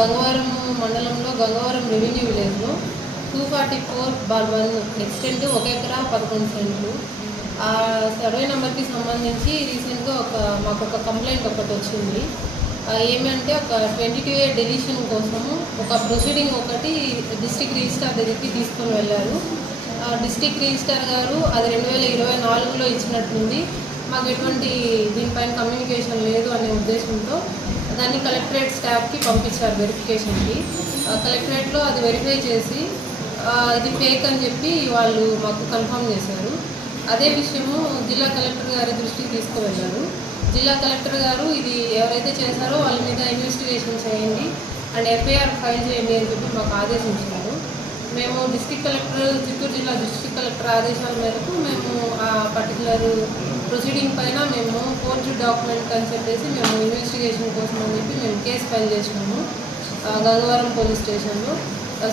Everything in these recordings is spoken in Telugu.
గంగవరం మండలంలో గంగవరం రెవెన్యూ విలేజ్లో 244/1 ఎక్స్టెంట్ 1 ఎకరా 11 సెంట్లు. ఆ సర్వే నెంబర్కి సంబంధించి రీసెంట్గా మాకు ఒక కంప్లైంట్ ఒకటి వచ్చింది. ఏమంటే ఒక 22A డెలిషన్ కోసము ఒక ప్రొసీడింగ్ ఒకటి డిస్ట్రిక్ట్ రిజిస్ట్రార్ దగ్గరికి తీసుకొని వెళ్ళారు. డిస్ట్రిక్ట్ రిజిస్ట్రార్ గారు అది 2024లో ఇచ్చినట్టుంది. మాకు ఎటువంటి దీనిపైన కమ్యూనికేషన్ లేదు అనే ఉద్దేశంతో దాన్ని కలెక్టరేట్ స్టాఫ్కి పంపించారు వెరిఫికేషన్కి. కలెక్టరేట్లో అది వెరిఫై చేసి ఇది ఫేక్ అని చెప్పి వాళ్ళు మాకు కన్ఫర్మ్ చేశారు. అదే విషయము జిల్లా కలెక్టర్ గారి దృష్టికి తీసుకువెళ్ళారు. జిల్లా కలెక్టర్ గారు ఇది ఎవరైతే చేశారో వాళ్ళ మీద ఇన్వెస్టిగేషన్ చేయండి అండ్ ఎఫ్ఐఆర్ ఫైల్ చేయండి అని చెప్పి మాకు ఆదేశించారు. మేము చిత్తూరు జిల్లా డిస్ట్రిక్ట్ కలెక్టర్ ఆదేశాల మేరకు మేము ఆ పర్టికులర్ ప్రొసీడింగ్ పైన మేము కోర్టు డాక్యుమెంట్ అని చెప్పేసి మేము ఇన్వెస్టిగేషన్ కోసం అని చెప్పి మేము కేసు ఫైల్ చేసినాము గంగవరం పోలీస్ స్టేషన్లో.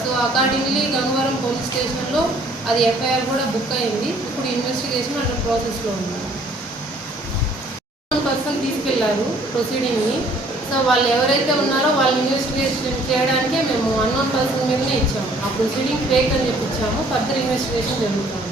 సో అకార్డింగ్లీ గంగవరం పోలీస్ స్టేషన్లో అది ఎఫ్ఐఆర్ కూడా బుక్ అయింది. ఇప్పుడు ఇన్వెస్టిగేషన్ అండర్ ప్రాసెస్లో ఉంది. పర్సన్ తీసుకెళ్లారు ప్రొసీడింగ్ని. సో వాళ్ళు ఎవరైతే ఉన్నారో వాళ్ళు ఇన్వెస్టిగేషన్ చేయడానికే మేము అన్నోన్ పర్సన్ మీదనే ఇచ్చాము. ఆ ప్రొసీడింగ్ ఫేక్ అని చెప్పి ఇచ్చాము. ఫర్దర్ ఇన్వెస్టిగేషన్ జరుగుతుంది.